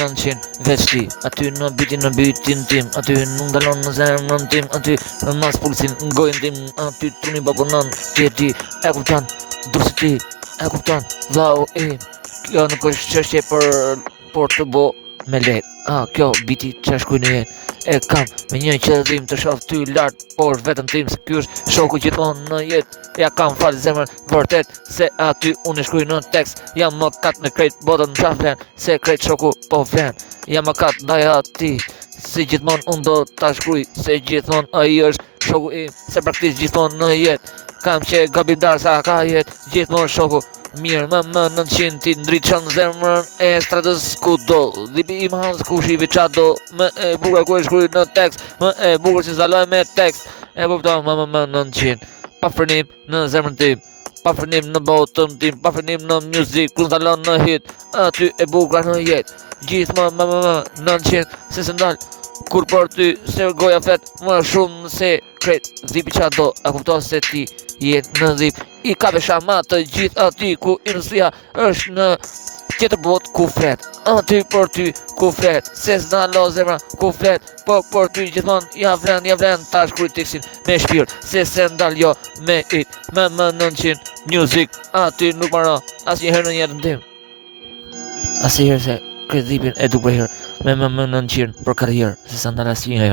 900 veç ti. Aty në bitin tim, aty nuk ndalon në zemrën tim, aty në mas pulsin në gojën tim, aty tuni babonon, ti e ti, e kupton, du si ti, e kupton, vlau im. Kjo nuk është çështje për të bo me lek. Kjo biti që shkuj në jetë. E kam me një qëllim të shoh ty lart, por vetëm tim se ky është shoku gjithmonë në jetë. Ja kam fal zemrën vërtet se aty unë shkruaj në tekst. Jam më kat në krejt botën qa vlen, se krejt shoku po vlen. Jam më kat ndaj ati, si gjithmonë unë do ta shkruaj, se gjithmonë ai është shoku im, se praktikisht gjithmonë në jetë. Kam që gabimdar sa ka jetë, gjithmonë shoku. Mirë, më 900 ti ndriçon zemrën e stradës ku do. Dhipi im hans ku shivi qa do. Më e bukur ku e shkruaj në tekst. Më e bukur që zaloj me tekst. E kupton më 900. Pa frenim në zemrën tim, pa frenim në botën tim, pa frenim në music, ku zalon në hit. Aty e bukur në jetë. Gjithë më 900 se ndal. Kur për ty se goja fet më shumë se kret. Dhipi qa do, a kupton se ti jetë në dhip. I ka besha ma të gjithë aty ku industria është në tjetër bot ku flet. Aty për ty ku flet, se s'ndalo zemra ku flet. Po për ty gjithmonë ja vlen ta shkruaj tekstin me shpirt, se ndal jo me it. Më 900 music, aty nuk maro asnjëherë në jetën tim. Asnjëherë se këtë dhipin e du për herë, me 900 për karrierë, se s'ndal asnjëherë.